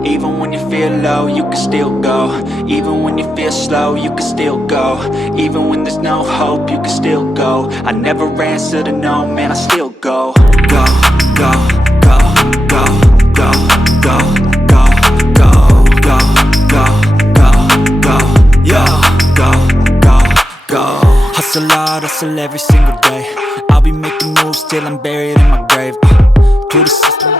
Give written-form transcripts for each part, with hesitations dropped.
Even when you feel low, you can still go. Even when you feel slow, you can still go. Even when there's no hope, you can still go. I never answer to no, man, I still go. Go, go, go, go, go, go, go, go, go, go, go, go, yo, go, go, go. Hustle hard, hustle every single day. I'll be making moves till I'm buried in my grave. To the system.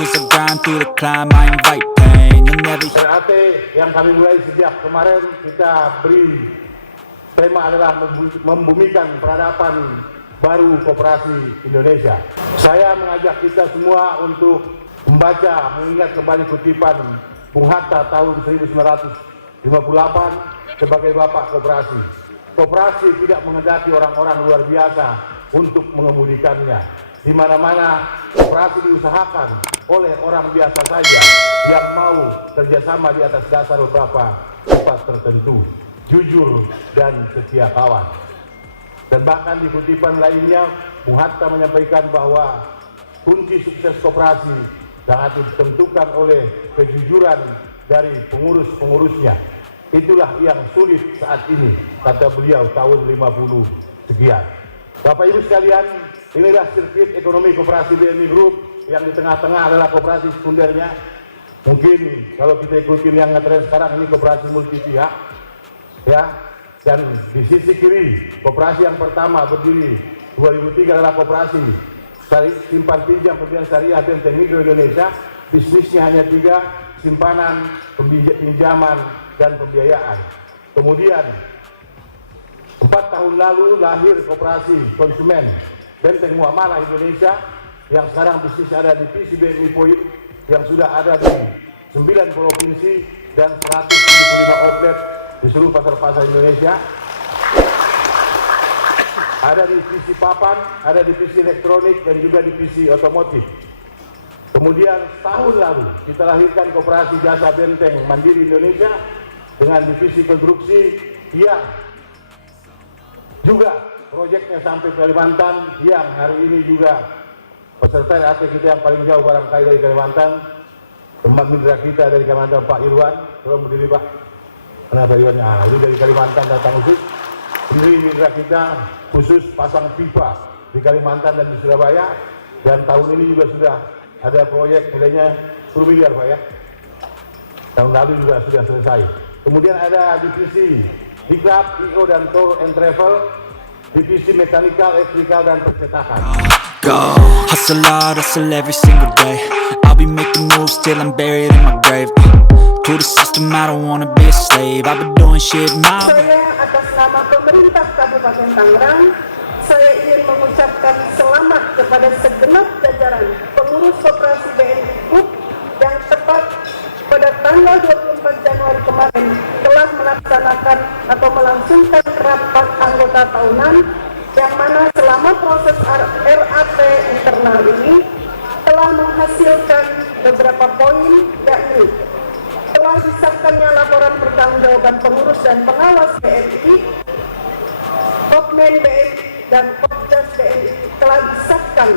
Cause I grind through the climb, I invite pain. You'll never. RAT yang kami mulai sejak kemarin kita beri tema adalah membumikan peradaban baru koperasi Indonesia. Saya mengajak kita semua untuk membaca, mengingat kembali kutipan Bung Hatta tahun 1958 sebagai bapak koperasi. Koperasi tidak menghendaki orang-orang luar biasa untuk mengemudikannya. Di mana-mana koperasi diusahakan oleh orang biasa saja yang mau kerjasama di atas dasar beberapa sifat tertentu, jujur dan setia kawan. Dan bahkan di kutipan lainnya, Bung Hatta menyampaikan bahwa kunci sukses koperasi sangat ditentukan oleh kejujuran dari pengurus-pengurusnya. Itulah yang sulit saat ini, kata beliau tahun 50 sekian. Bapak Ibu sekalian, inilah sirkuit ekonomi koperasi BNI Group yang di tengah-tengah adalah koperasi sekundernya. Mungkin kalau kita ikutin yang ngetren sekarang ini koperasi multi pihak, ya. Dan di sisi kiri koperasi yang pertama berdiri 2003 adalah koperasi simpan pinjam pembiayaan syariah Benteng Mikro Indonesia. Bisnisnya hanya 3, simpanan, pinjaman, dan pembiayaan. Kemudian 4 tahun lalu lahir koperasi konsumen Benteng Muamalah Indonesia yang sekarang bisnisnya ada di divisi BNI Point yang sudah ada di 9 provinsi dan 175 outlet di seluruh pasar-pasar Indonesia. Ada divisi papan, ada divisi elektronik dan juga divisi otomotif. Kemudian tahun lalu kita lahirkan koperasi jasa Benteng Mandiri Indonesia dengan divisi konstruksi yang juga proyeknya sampai Kalimantan, yang hari ini juga peserta RAT kita yang paling jauh barangkali dari Kalimantan, teman mitra kita dari Kalimantan, Pak Irwan. Tolong berdiri Pak. Kenapa Irwan? Nah, ini dari Kalimantan datang khusus. Ini mitra kita khusus pasang pipa di Kalimantan dan di Surabaya. Dan tahun ini juga sudah ada proyek nilainya 10 miliar Pak ya. Tahun lalu juga sudah selesai. Kemudian ada divisi Diklat, IO dan Tour and Travel, divisi mekanikal, elektrikal dan percetakan. Go, hustle hard, hustle every single day. I'll be making moves till I'm buried in my grave. To the system, I don't wanna be a slave. I've been doing shit my way. Saya atas nama pemerintah Kabupaten Tangerang, saya ingin mengucapkan selamat kepada segenap jajaran pengurus koperasi BNI Group yang tepat pada tanggal 24 Januari kemarin telah melaksanakan atau melangsungkan rapat anggota tahunan yang mana selama proses RAT internal ini telah menghasilkan beberapa poin, yakni telah disahkannya laporan pertanggungjawaban pengurus dan pengawas BNI, Kopmen BNI dan Kopdas BNI telah disahkan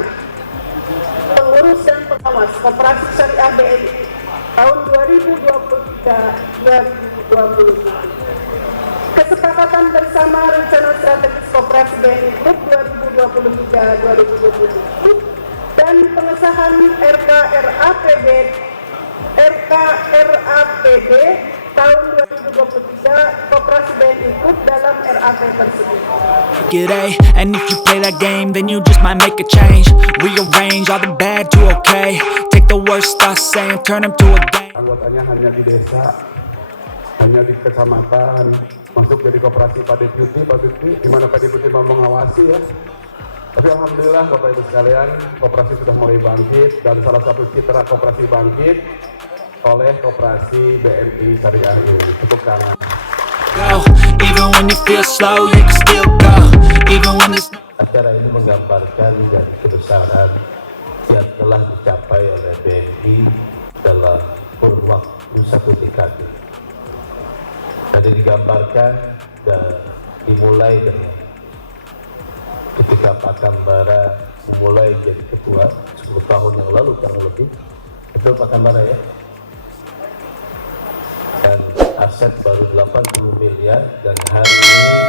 pengurus dan pengawas koperasi syariah BNI tahun 2023-2027. Kesepakatan bersama rencana strategis koperasi BNI Group 2023-2027 dan pengesahan RKRAPD tahun 2023 koperasi BNI Group dalam RAT tersebut. G'day, and if you play that game, then you just might make a change. Rearrange all the bad to okay. Take the worst I say and turn them to a game. Anggotanya hanya di desa, hanya di kecamatan, masuk jadi koperasi Pak Deputi, di mana Pak Deputi mau mengawasi ya. Tapi alhamdulillah Bapak Ibu sekalian, koperasi sudah mulai bangkit dan salah satu citra koperasi bangkit oleh koperasi BNI Syariah ini. Tepuk tangan. Go, even when you feel slow, you can still go. Even when it's... Acara ini menggambarkan dari kebesaran yang telah dicapai oleh BNI dalam kurun waktu 1 dekade. Tadi digambarkan dan dimulai dengan ketika Pak Tambara memulai jadi ketua 10 tahun yang lalu kurang lebih. Betul Pak Tambara ya? Dan aset baru 80 miliar dan hari ini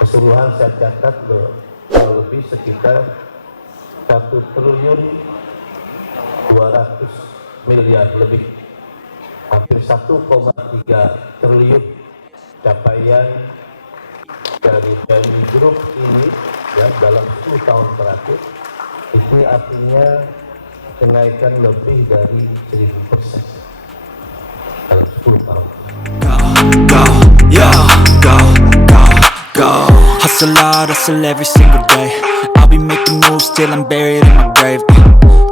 keseluruhan saya catat kurang lebih sekitar 1 triliun 200 miliar lebih, hampir 1,3 triliun capaian dari BNI Group ini ya dalam 10 tahun terakhir. Itu artinya kenaikan lebih dari 1000% dalam 10 tahun. Go, yo, go, go, go. Hustle hard, hustle every single day. I'll be making moves till I'm buried in my grave.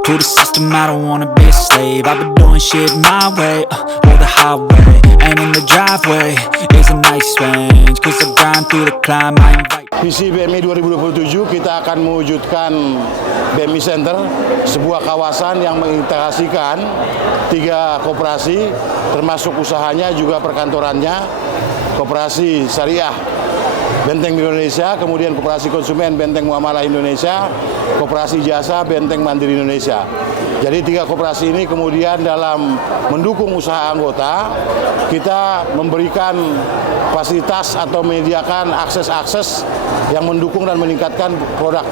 To the system, I don't wanna be a slave. I've been doing shit my way, or the highway. And in the driveway is a nice range. Cause I grind through the climb, I invite. Visi BMI 2027 kita akan mewujudkan BMI Center, sebuah kawasan yang mengintegrasikan 3 koperasi, termasuk usahanya juga perkantorannya, koperasi syariah Benteng Indonesia, kemudian koperasi konsumen Benteng Muamalah Indonesia, koperasi jasa Benteng Mandiri Indonesia. Jadi 3 koperasi ini kemudian dalam mendukung usaha anggota, kita memberikan fasilitas atau menyediakan akses-akses yang mendukung dan meningkatkan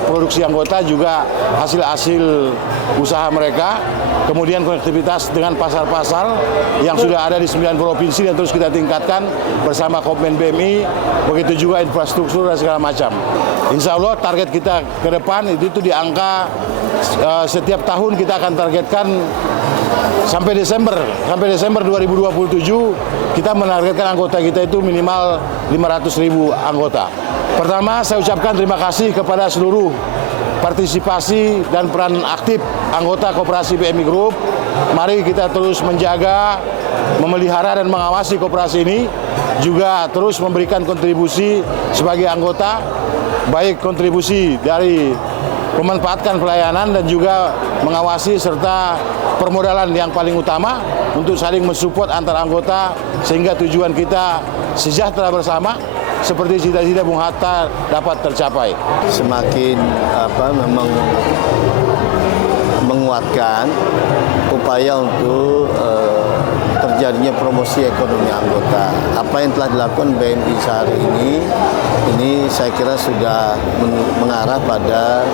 produksi anggota juga hasil-hasil usaha mereka. Kemudian konektivitas dengan pasar-pasar yang sudah ada di 9 provinsi dan terus kita tingkatkan bersama Kopmen BMI, begitu juga infrastruktur dan segala macam. Insya Allah target kita ke depan itu di angka setiap tahun kita akan targetkan sampai Desember 2027 kita menargetkan anggota kita itu minimal 500.000 anggota. Pertama, saya ucapkan terima kasih kepada seluruh partisipasi dan peran aktif anggota koperasi BMI Group. Mari kita terus menjaga, memelihara dan mengawasi koperasi ini, juga terus memberikan kontribusi sebagai anggota, baik kontribusi dari memanfaatkan pelayanan dan juga mengawasi serta permodalan yang paling utama untuk saling mensupport antar anggota sehingga tujuan kita sejahtera bersama seperti cita-cita Bung Hatta dapat tercapai. Semakin memang menguatkan upaya untuk terjadinya promosi ekonomi anggota. Apa yang telah dilakukan BMI sehari ini saya kira sudah mengarah pada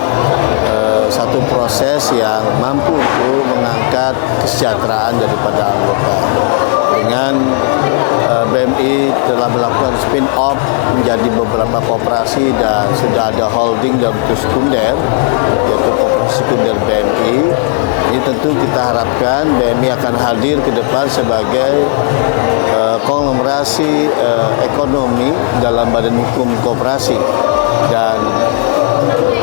satu proses yang mampu untuk mengangkat kesejahteraan daripada anggota. Dengan BMI telah melakukan spin-off menjadi beberapa koperasi dan sudah ada holding dan bentuk sekunder, yaitu koperasi sekunder BMI. Ini tentu kita harapkan BMI akan hadir ke depan sebagai konglomerasi ekonomi dalam badan hukum koperasi, dan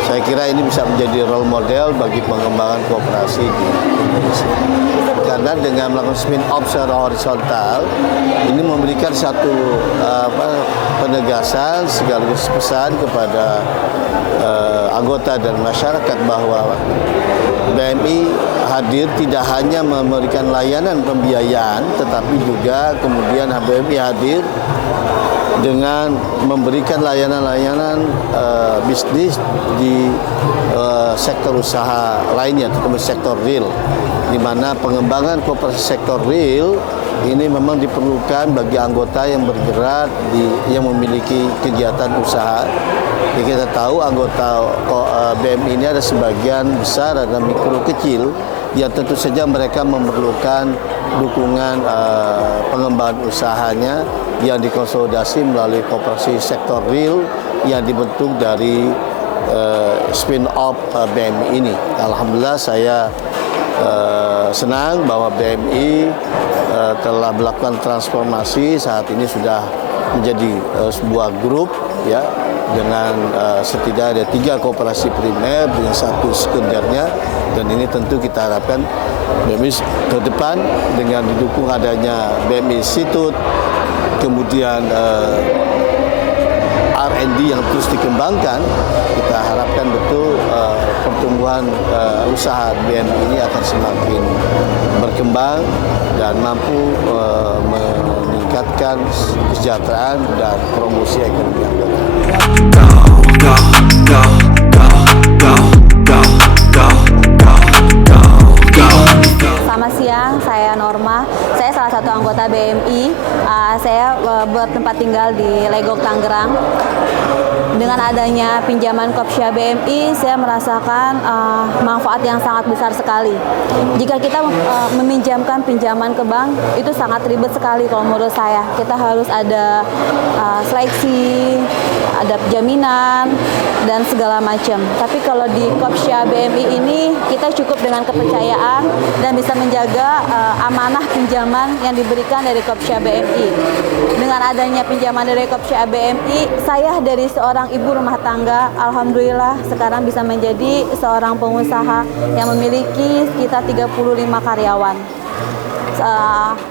saya kira ini bisa menjadi role model bagi pengembangan koperasi di Indonesia. Karena dengan melakukan spin-off secara horizontal, ini memberikan satu penegasan sekaligus pesan kepada anggota dan masyarakat bahwa BMI hadir tidak hanya memberikan layanan pembiayaan, tetapi juga kemudian BMI hadir dengan memberikan layanan-layanan bisnis di sektor usaha lainnya, terutama sektor real, di mana pengembangan koperasi sektor real ini memang diperlukan bagi anggota yang bergerak yang memiliki kegiatan usaha. Jadi kita tahu anggota BMI ini ada sebagian besar ada mikro kecil yang tentu saja mereka memerlukan dukungan pengembangan usahanya yang dikonsolidasi melalui koperasi sektor real yang dibentuk dari spin-off BMI ini. Alhamdulillah saya senang bahwa BMI telah melakukan transformasi, saat ini sudah menjadi sebuah grup ya, dengan setidaknya ada 3 koperasi primer dengan 1 sekundernya, dan ini tentu kita harapkan BMI ke depan dengan didukung adanya BMI Institute, kemudian R&D yang terus dikembangkan, kita harapkan betul pertumbuhan usaha BMI ini akan semakin berkembang dan mampu meningkatkan kesejahteraan dan promosi ekonomi anggota. Go, go, go. go, go, go, go, go, go, go, go, go. Selamat siang, saya Norma. Saya salah satu anggota BMI. Saya bertempat tinggal di Legok, Tangerang. Dengan adanya pinjaman Kopsya BMI, saya merasakan manfaat yang sangat besar sekali. Jika kita meminjamkan pinjaman ke bank, itu sangat ribet sekali kalau menurut saya. Kita harus ada seleksi, ada jaminan, dan segala macam. Tapi kalau di Kopsya BMI ini, kita cukup dengan kepercayaan dan bisa menjaga amanah pinjaman yang diberikan dari Kopsya BMI. Dengan adanya pinjaman dari Kopsya BMI, saya dari seorang ibu rumah tangga, alhamdulillah sekarang bisa menjadi seorang pengusaha yang memiliki sekitar 35 karyawan.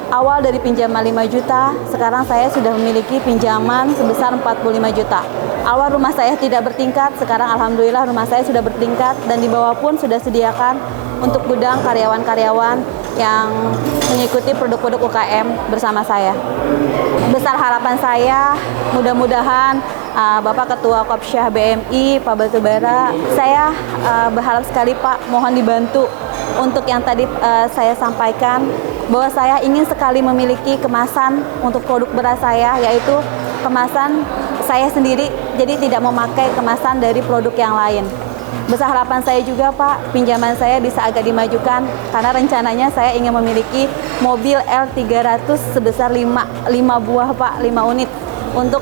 Awal dari pinjaman 5 juta, sekarang saya sudah memiliki pinjaman sebesar 45 juta. Awal rumah saya tidak bertingkat, sekarang alhamdulillah rumah saya sudah bertingkat, dan di bawah pun sudah sediakan untuk gudang karyawan-karyawan yang mengikuti produk-produk UKM bersama saya. Besar harapan saya, mudah-mudahan Bapak Ketua Kopsya BMI, Pak Batubara, saya berharap sekali Pak, mohon dibantu untuk yang tadi saya sampaikan, bahwa saya ingin sekali memiliki kemasan untuk produk beras saya, yaitu kemasan saya sendiri, jadi tidak memakai kemasan dari produk yang lain. Besar harapan saya juga Pak, pinjaman saya bisa agak dimajukan, karena rencananya saya ingin memiliki mobil L300 sebesar 5 buah Pak, 5 unit untuk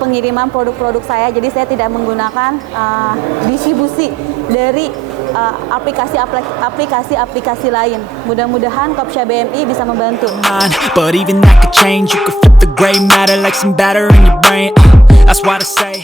pengiriman produk-produk saya. Jadi saya tidak menggunakan distribusi dari aplikasi-aplikasi lain. Mudah-mudahan Kopsya BMI bisa membantu. But even that could change. You could flip the gray matter like some batter in your brain. That's why I say